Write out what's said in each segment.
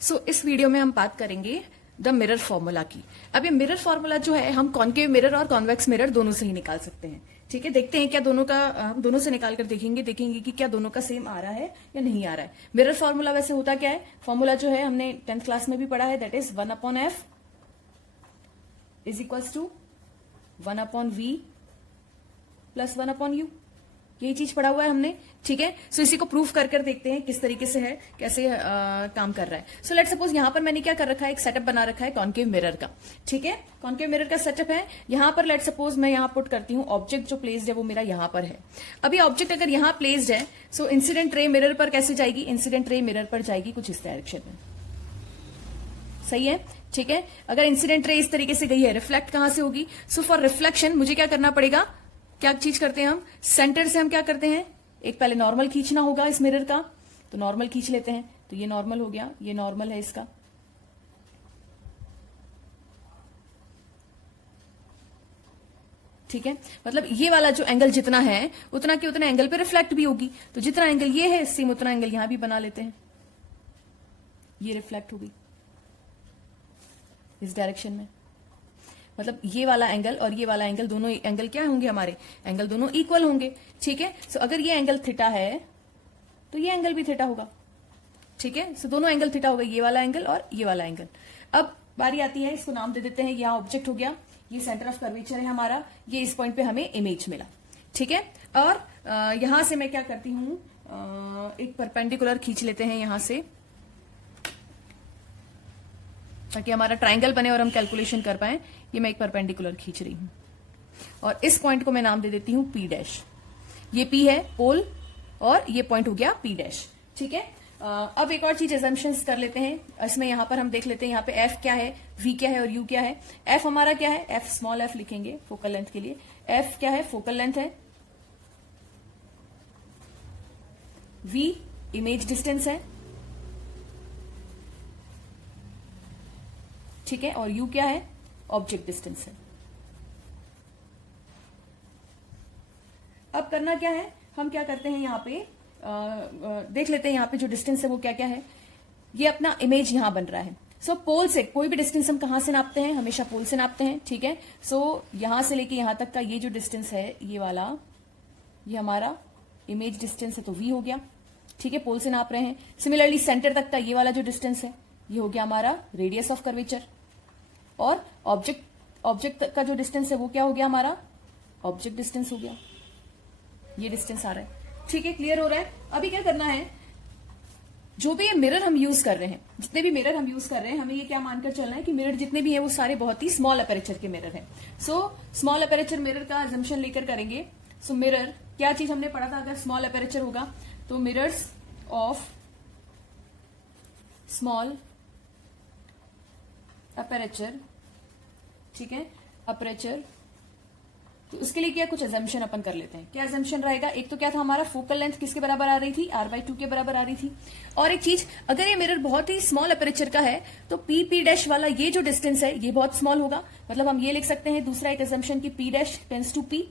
इस वीडियो में हम बात करेंगे द मिरर फॉर्मूला की। अब ये मिरर फॉर्मूला जो है हम कॉन्केव मिरर और कॉन्वेक्स मिरर दोनों से ही निकाल सकते हैं। ठीक है, देखते हैं क्या दोनों का, हम दोनों से निकाल कर देखेंगे कि क्या दोनों का सेम आ रहा है या नहीं आ रहा है। मिरर फॉर्मूला वैसे होता क्या है, फॉर्मूला जो है हमने 10th क्लास में भी पढ़ा है, that is 1/f is equals to 1/v plus 1/u। यही चीज पढ़ा हुआ है हमने। ठीक है, सो इसी को प्रूफ कर देखते हैं किस तरीके से है, कैसे काम कर रहा है। सो लेट सपोज यहां पर मैंने क्या कर रखा है, एक सेटअप बना रखा है कॉन्केव मिरर का। ठीक है, कॉन्केव मिरर का सेटअप है। यहां पर लेट सपोज मैं यहां पुट करती हूं ऑब्जेक्ट जो प्लेस्ड है वो मेरा यहां पर है। अभी ऑब्जेक्ट अगर यहां प्लेस्ड है, सो इंसिडेंट रे मिरर पर कैसे जाएगी, इंसिडेंट रे मिरर पर जाएगी कुछ इस डायरेक्शन में। सही है, ठीक है। अगर इंसिडेंट रे इस तरीके से गई है, रिफ्लेक्ट कहां से होगी, सो फॉर रिफ्लेक्शन मुझे क्या करना पड़ेगा, क्या चीज करते हैं हम, सेंटर से हम क्या करते हैं, एक पहले नॉर्मल खींचना होगा इस मिरर का, तो नॉर्मल खींच लेते हैं। तो ये नॉर्मल हो गया, ये नॉर्मल है इसका। ठीक है, मतलब ये वाला जो एंगल जितना है उतना के उतना एंगल पे रिफ्लेक्ट भी होगी। तो जितना एंगल ये है सेम उतना एंगल यहां भी बना लेते हैं, ये रिफ्लेक्ट होगी इस डायरेक्शन में। मतलब ये वाला एंगल और ये वाला एंगल, दोनों एंगल क्या होंगे हमारे, एंगल दोनों इक्वल होंगे। ठीक है, सो अगर ये एंगल थीटा है तो ये एंगल भी थीटा होगा। ठीक है, सो दोनों एंगल थीटा होगा, ये वाला एंगल और ये वाला एंगल। अब बारी आती है, इसको नाम दे देते हैं, यहाँ ऑब्जेक्ट हो गया, ये सेंटर ऑफ कर्वेचर है हमारा, ये इस पॉइंट पे हमें इमेज मिला। ठीक है, और यहां से मैं क्या करती हूं, एक परपेंडिकुलर खींच लेते हैं यहां से, ताकि हमारा ट्रायंगल बने और हम कैलकुलेशन कर पाए। ये मैं एक परपेंडिकुलर खींच रही हूं और इस पॉइंट को मैं नाम दे देती हूं P डैश। ये P है पोल और ये पॉइंट हो गया P डैश। ठीक है, अब एक और चीज एजम्पशंस कर लेते हैं। इसमें यहां पर हम देख लेते हैं यहाँ पे F क्या है, V क्या है और U क्या है। F हमारा क्या है, F स्मॉल f लिखेंगे फोकल लेंथ के लिए। F क्या है, फोकल लेंथ है। V इमेज डिस्टेंस है। ठीक है, और U क्या है, ऑब्जेक्ट डिस्टेंस है। अब करना क्या है, हम क्या करते हैं यहाँ पे देख लेते हैं यहाँ पे जो डिस्टेंस है वो क्या क्या है। ये अपना इमेज यहां बन रहा है। सो पोल से कोई भी डिस्टेंस हम कहां से नापते हैं, हमेशा पोल से नापते हैं। ठीक है, सो यहां से लेके यहां तक का ये जो डिस्टेंस है, ये वाला, ये हमारा इमेज डिस्टेंस है, तो V हो गया। ठीक है, पोल से नाप रहे हैं। सिमिलरली सेंटर तक का ये वाला जो डिस्टेंस है, ये हो गया हमारा रेडियस ऑफ कर्वेचर। और ऑब्जेक्ट का जो डिस्टेंस है वो क्या हो गया हमारा, ऑब्जेक्ट डिस्टेंस हो गया। ये डिस्टेंस आ रहा है। ठीक है, क्लियर हो रहा है। अभी क्या करना है, जो भी ये मिरर हम यूज कर रहे हैं, जितने भी मिरर हम यूज कर रहे हैं, हमें ये क्या मानकर चलना है कि मिरर जितने भी हैं वो सारे बहुत ही स्मॉल अपेरेचर के मिरर हैं। सो स्मॉल अपेरेचर मिरर का अजम्पशन लेकर करेंगे। सो मिरर क्या चीज हमने पढ़ा था, अगर स्मॉल अपेरेचर होगा तो मिरर्स ऑफ स्मॉल अपेरेचर। ठीक है, अपेरेचर, तो उसके लिए क्या कुछ एजम्पशन अपन कर लेते हैं। क्या एजम्पशन रहेगा, एक तो क्या था हमारा, फोकल लेंथ किसके बराबर आ रही थी, R/2 के बराबर आ रही थी। और एक चीज, अगर ये मिरर बहुत ही स्मॉल अपेरेचर का है तो P डैश वाला ये जो डिस्टेंस है ये बहुत स्मॉल होगा। मतलब हम ये लिख सकते हैं दूसरा एक एजम्पशन की P dash tends to P,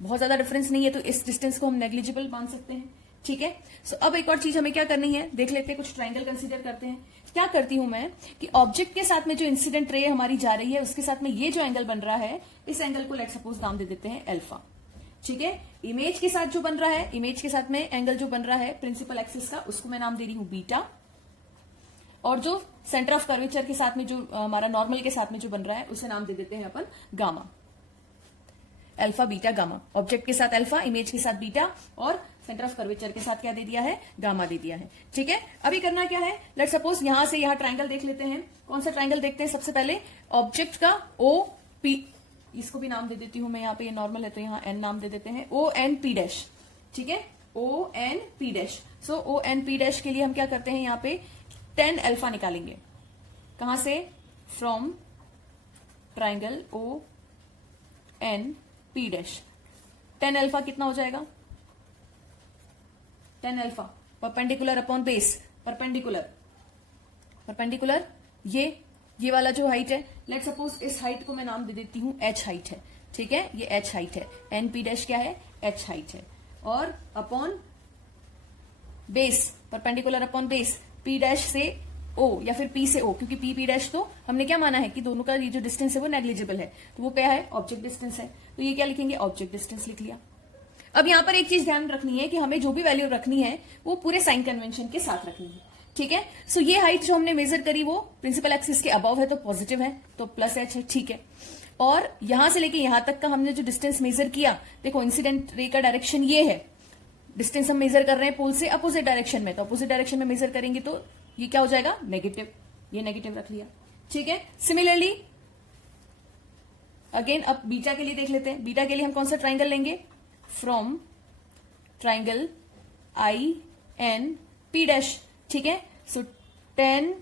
बहुत ज्यादा डिफरेंस नहीं है तो इस डिस्टेंस को हम नेग्लिजिबल मान सकते हैं। ठीक है, सो अब एक और चीज हमें क्या करनी है, देख लेते हैं, कुछ ट्रायंगल कंसीडर करते हैं। क्या करती हूं मैं कि ऑब्जेक्ट के साथ में जो इंसिडेंट रे हमारी जा रही है उसके साथ में ये जो एंगल बन रहा है, इस एंगल को लेट सपोज नाम दे देते हैं अल्फा। ठीक है, इमेज के साथ जो बन रहा है, इमेज के साथ में एंगल जो बन रहा है प्रिंसिपल एक्सिस का, उसको मैं नाम दे रही हूं बीटा। और जो सेंटर ऑफ कर्वेचर के साथ में जो हमारा नॉर्मल के साथ में जो बन रहा है उसे नाम दे देते हैं अपन gamma. Alpha beta gamma, object के साथ अल्फा, इमेज के साथ बीटा और सेंटर ऑफ कर्वेचर के साथ क्या दे दिया है, गामा दे दिया है। ठीक है, अभी करना क्या है, लेट सपोज यहां से यहां ट्रायंगल देख लेते हैं। कौन सा ट्रायंगल देखते हैं, सबसे पहले ऑब्जेक्ट का OP, इसको भी नाम दे देती हूं मैं, यहाँ पे ये नॉर्मल है तो यहाँ N नाम दे देते हैं, ONP डैश। ठीक है, ONP डैश। सो ONP डैश के लिए हम क्या करते हैं, यहाँ पे tan अल्फा निकालेंगे। कहां से, from triangle ONP dash. tan alpha कितना हो जाएगा, tan alpha perpendicular upon base, perpendicular ये वाला जो हाइट है, लेट सपोज इस हाइट को मैं नाम दे देती हूं h हाइट है। ठीक है, ये h हाइट है, NP डैश क्या है, h हाइट है। और upon base, perpendicular upon base, P dash से ओ या फिर पी से ओ, क्योंकि पी पी डैश तो हमने क्या माना है कि दोनों का ये जो डिस्टेंस है वो नेग्लिजिबल है, तो वो क्या है, ऑब्जेक्ट डिस्टेंस है। तो ये क्या लिखेंगे, ऑब्जेक्ट डिस्टेंस लिख लिया। अब यहां पर एक चीज ध्यान रखनी है कि हमें जो भी वैल्यू रखनी है वो पूरे साइन कन्वेंशन के साथ रखनी है, ठीक है। सो ये हाइट जो हमने मेजर करी वो प्रिंसिपल एक्सिस के अबव है तो पॉजिटिव है, तो प्लस एच है, ठीक है। और यहां से लेके यहां तक का हमने जो डिस्टेंस मेजर किया, देखो इंसिडेंट रे का डायरेक्शन ये है, डिस्टेंस हम मेजर कर रहे हैं पोल से अपोजिट डायरेक्शन में, तो अपोजिट डायरेक्शन में मेजर करेंगे तो ये क्या हो जाएगा, नेगेटिव, ये नेगेटिव रख लिया, ठीक है। सिमिलरली अगेन अब बीटा के लिए देख लेते हैं। बीटा के लिए हम कौन सा ट्राइंगल लेंगे, from triangle I N P dash, ठीक है। So 10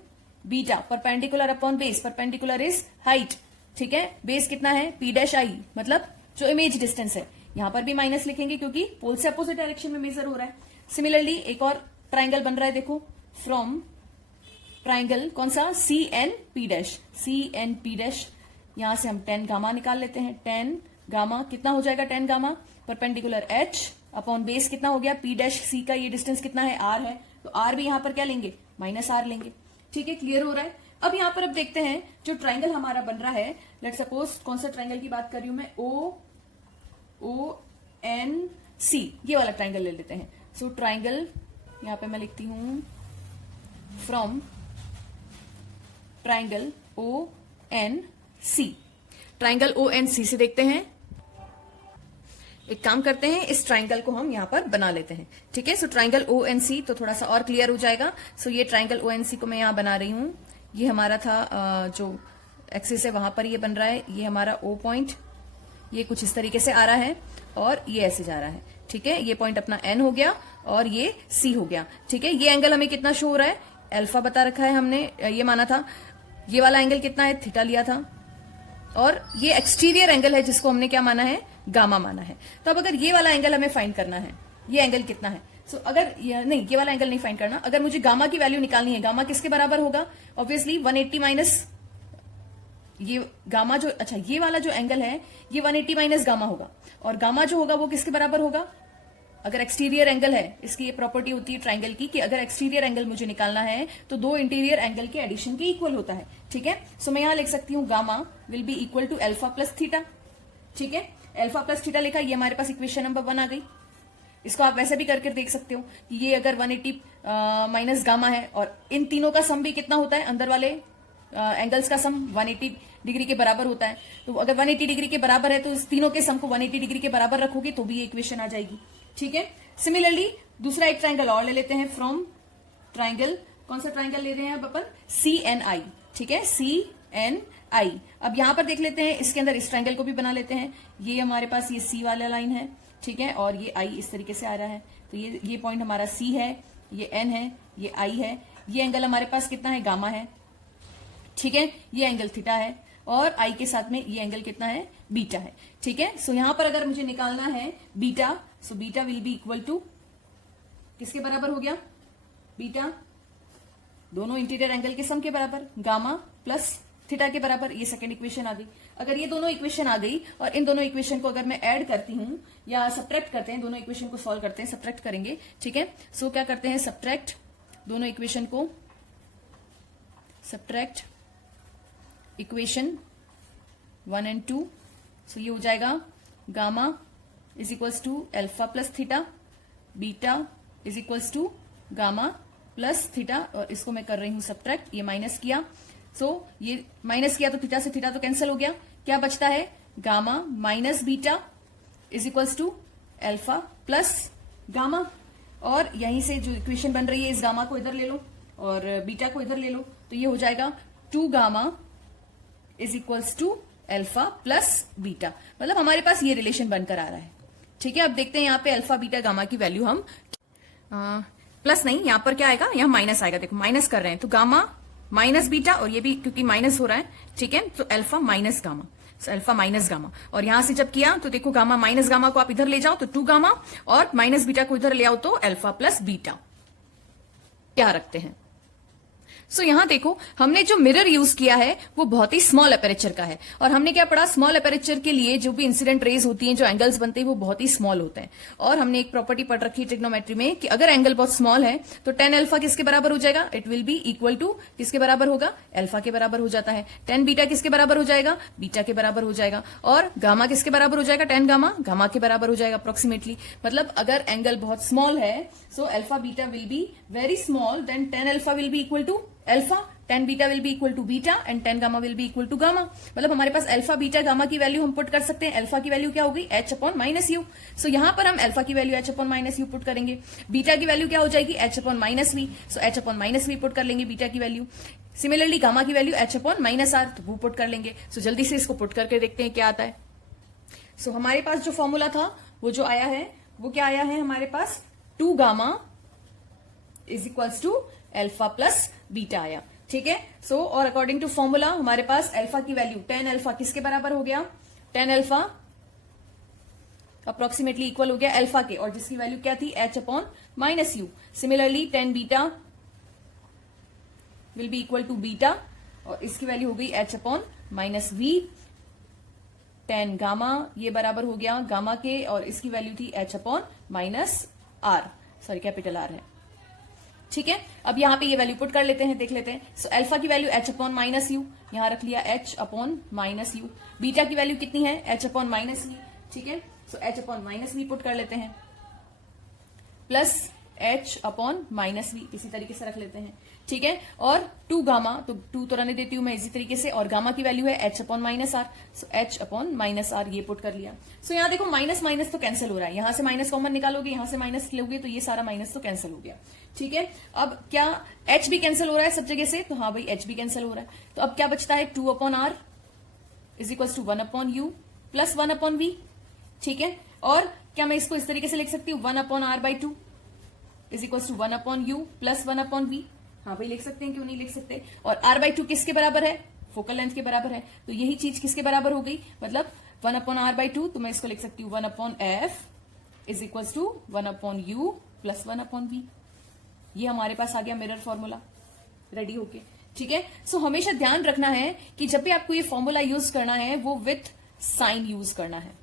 beta perpendicular upon base, perpendicular is height, ठीक है। बेस कितना है, पी डैश आई, मतलब जो इमेज डिस्टेंस है। यहां पर भी माइनस लिखेंगे क्योंकि पोल से अपोजिट डायरेक्शन में मेजर हो रहा है। सिमिलरली एक और ट्राइंगल बन रहा है, देखो फ्रॉम ट्राइंगल कौन सा, C N P dash, C N P dash, यहां से हम 10 गामा निकाल लेते हैं। 10 गामा कितना हो जाएगा, 10 gamma perpendicular H upon base कितना हो गया, पी डैश सी का ये डिस्टेंस कितना है, आर है, तो आर भी यहां पर क्या लेंगे, माइनस आर लेंगे, ठीक है। क्लियर हो रहा है। अब यहां पर अब देखते हैं जो ट्राइंगल हमारा बन रहा है, लेट सपोज कौन सा ट्राइंगल की बात कर रही हूं मैं, ओ एन सी, ये वाला ट्राइंगल ले लेते हैं। सो ट्राइंगल यहां पे मैं लिखती हूं from triangle O N C, triangle O N C से देखते हैं। एक काम करते हैं, इस ट्राइंगल को हम यहां पर बना लेते हैं, ठीक है। सो ट्राइंगल ओ एन सी तो थोड़ा सा और क्लियर हो जाएगा। सो ये ट्राइंगल ओ एन सी को मैं यहां बना रही हूं। ये हमारा था जो एक्सिस है वहां पर ये बन रहा है, ये हमारा ओ पॉइंट, ये कुछ इस तरीके से आ रहा है और ये ऐसे जा रहा है, ठीक है। ये पॉइंट अपना एन हो गया और ये सी हो गया, ठीक है। ये एंगल हमें कितना शो हो रहा है, अल्फा बता रखा है हमने, ये माना था। ये वाला एंगल कितना है, थीटा लिया था, और ये एक्सटीरियर एंगल है जिसको हमने क्या माना है, गामा माना है। तो अब अगर ये वाला एंगल हमें फाइंड करना है, ये एंगल कितना है, अगर नहीं, ये वाला एंगल नहीं फाइंड करना, अगर मुझे गामा की वैल्यू निकालनी है, गामा किसके बराबर होगा, ऑब्वियसली 180 माइनस ये गामा जो, अच्छा ये वाला जो एंगल है ये 180 माइनस गामा होगा, और गामा जो होगा वो किसके बराबर होगा, अगर एक्सटीरियर एंगल है, इसकी ये प्रॉपर्टी होती है ट्राइंगल की कि अगर एक्सटीरियर एंगल मुझे निकालना है तो दो इंटीरियर एंगल के एडिशन के इक्वल होता है, ठीक है। सो मैं यहां लिख सकती हूं gamma will be equal to alpha plus theta, ठीक है। अल्फा प्लस थीटा लिखा, ये हमारे पास इक्वेशन नंबर 1 आ गई। इसको आप वैसे भी करके देख सकते हो कि ये अगर 180 माइनस गामा है और इन तीनों का सम भी कितना होता है, अंदर वाले एंगल्स का सम 180 डिग्री के बराबर होता है। तो अगर 180 डिग्री के बराबर है तो इस तीनों के सम को 180 डिग्री के बराबर रखोगे तो भी ये इक्वेशन आ जाएगी, ठीक है। सिमिलरली दूसरा एक ट्राइंगल और ले लेते हैं, फ्रॉम ट्राइंगल, कौन सा ट्राइंगल ले रहे हैं अब अपन, सी एन आई, ठीक है, सी एन आई। अब यहां पर देख लेते हैं, इसके अंदर इस ट्राइंगल को भी बना लेते हैं। ये हमारे पास ये सी वाला लाइन है, ठीक है, और ये आई इस तरीके से आ रहा है, तो ये पॉइंट हमारा सी है, ये एन है, ये आई है, ये एंगल हमारे पास कितना है, गामा है, ठीक है, ये एंगल थीटा है, और आई के साथ में ये एंगल कितना है, बीटा है, ठीक है। सो यहां पर अगर मुझे निकालना है beta, so beta will be equal to किसके बराबर हो गया, बीटा दोनों इंटीरियर एंगल के सम के बराबर, गामा प्लस थीटा के बराबर, ये सेकंड इक्वेशन आ गई। अगर ये दोनों इक्वेशन आ गई और इन दोनों इक्वेशन को अगर मैं ऐड करती हूं या सब्ट्रैक्ट करते हैं, दोनों इक्वेशन को सॉल्व करते हैं, सब्ट्रैक्ट करेंगे, ठीक है। सो क्या करते हैं, सब्ट्रैक्ट दोनों इक्वेशन को, सब्ट्रैक्ट इक्वेशन 1 एंड 2। सो ये हो जाएगा gamma is equals to alpha plus theta, beta is equals to gamma plus theta, और इसको मैं कर रही हूं सब्ट्रैक्ट, ये माइनस किया। सो ये माइनस किया तो थीटा से थीटा तो कैंसिल हो गया, क्या बचता है, gamma minus beta is equals to alpha plus gamma, और यहीं से जो इक्वेशन बन रही है इस गामा को इधर ले लो और बीटा को इधर ले लो, तो ये हो जाएगा 2 gamma is equals to alpha plus beta, मतलब हमारे पास ये रिलेशन बनकर आ रहा है, ठीक है। अब देखते हैं यहाँ पे अल्फा बीटा गामा की वैल्यू हम प्लस नहीं, यहां पर क्या आएगा, यहां माइनस आएगा, देखो माइनस कर रहे हैं तो गामा माइनस बीटा, और ये भी क्योंकि माइनस हो रहा है, ठीक है, तो alpha minus gamma, alpha minus gamma, और यहां से जब किया तो देखो गामा माइनस गामा को आप इधर ले जाओ तो 2 गामा, और माइनस बीटा को इधर ले आओ तो अल्फा प्लस बीटा, क्या रखते हैं। सो यहां देखो, हमने जो मिरर यूज किया है वो बहुत ही स्मॉल अपेरेचर का है, और हमने क्या पढ़ा, स्मॉल अपेरेचर के लिए जो भी इंसिडेंट रेज होती हैं, जो एंगल्स बनते हैं वो बहुत ही स्मॉल होते हैं। और हमने एक प्रॉपर्टी पढ़ रखी है ट्रिग्नोमेट्री में कि अगर एंगल बहुत स्मॉल है तो tan अल्फा किसके बराबर हो जाएगा, it will be equal to किसके बराबर होगा, अल्फा के बराबर हो जाता है। tan बीटा किसके बराबर हो जाएगा, बीटा के बराबर हो जाएगा। और गामा किसके बराबर हो जाएगा, tan गामा गामा के बराबर हो जाएगा अप्रोक्सीमेटली। मतलब अगर एंगल बहुत स्मॉल है so alpha beta will be very small, then tan alpha will be equal to alpha, tan beta will be equal to beta and tan gamma will be equal to gamma. मतलब हमारे पास alpha beta gamma की value हम put कर सकते हैं। Alpha की value क्या हो गई, h upon minus u. So यहां पर हम अल्फा की value h upon minus u put करेंगे। बीटा की वैल्यू क्या हो जाएगी, h upon minus v. So h upon minus v put कर लेंगे बीटा की वैल्यू। सिमिलरली गामा की value h upon minus r, तो वो पुट कर लेंगे। सो जल्दी से इसको पुट करके देखते हैं क्या आता है। सो हमारे पास जो फॉर्मूला था वो जो आया है वो क्या आया है, हमारे पास 2 gamma is equals to alpha plus beta आया। ठीक है। सो और अकॉर्डिंग टू फॉर्मूला हमारे पास अल्फा की वैल्यू tan अल्फा किसके बराबर हो गया, tan अल्फा अप्रोक्सीमेटली इक्वल हो गया अल्फा के, और जिसकी वैल्यू क्या थी, h upon minus u. Similarly tan beta will be equal to beta, और इसकी वैल्यू हो गई h upon minus v. tan gamma ये बराबर हो गया गामा के, और इसकी वैल्यू थी h upon minus r, sorry capital R है। ठीक है। अब यहां पे ये वैल्यू पुट कर लेते हैं, देख लेते हैं। सो अल्फा की value h upon minus u, यहां रख लिया h upon minus u. Beta की वैल्यू कितनी है, h अपॉन माइनस वी। ठीक है। So h upon minus v put कर लेते हैं, plus h upon minus v इसी तरीके से रख लेते हैं। ठीक है। और 2 गामा, तो 2 तो रहने देती हूं मैं इसी तरीके से, और गामा की वैल्यू है h upon minus r. So h upon minus r ये पुट कर लिया। सो यहां देखो माइनस माइनस तो कैंसिल हो रहा है, यहां से माइनस कॉमन निकालोगे, यहां से माइनस लोगे तो ये सारा माइनस तो कैंसिल हो गया। ठीक है। अब क्या h भी कैंसिल हो रहा है सब जगह से, तो हाँ भाई h भी कैंसिल हो रहा है। तो अब क्या बचता है, 2 upon r is equal to 1 upon u plus 1 upon v. ठीक है। और क्या मैं इसको इस तरीके से लिख सकती हूँ, 1 upon r by 2 is equal to 1 upon u plus 1 upon v. हाँ भाई लिख सकते हैं, क्यों नहीं लिख सकते। और r बाई 2 किसके बराबर है, फोकल लेंथ के बराबर है, तो यही चीज किसके बराबर हो गई, मतलब 1 अपॉन आर बाई 2, तो मैं इसको लिख सकती हूँ 1 upon f is equal to 1 upon u plus 1 upon v. ये हमारे पास आ गया मिरर फॉर्मूला रेडी होके। ठीक है। सो हमेशा ध्यान रखना है कि जब भी आपको ये फॉर्मूला यूज करना है वो विथ साइन यूज करना है।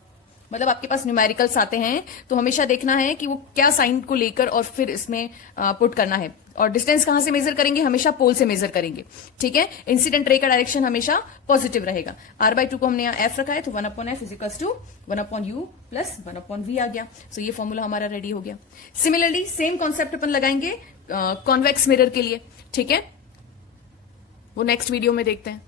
मतलब आपके पास न्यूमेरिकल्स आते हैं तो हमेशा देखना है कि वो क्या साइन को लेकर और फिर इसमें पुट करना है। और डिस्टेंस कहां से मेजर करेंगे, हमेशा पोल से मेजर करेंगे। ठीक है। इंसिडेंट रे का डायरेक्शन हमेशा पॉजिटिव रहेगा। r बाई 2 को हमने यहाँ f रखा है, तो 1 upon f equals to 1 upon u plus 1 upon v आ गया। सो ये फॉर्मूला हमारा रेडी हो गया। सिमिलरली सेम कॉन्सेप्ट अपन लगाएंगे कॉन्वेक्स मिरर के लिए। ठीक है। वो नेक्स्ट वीडियो में देखते हैं।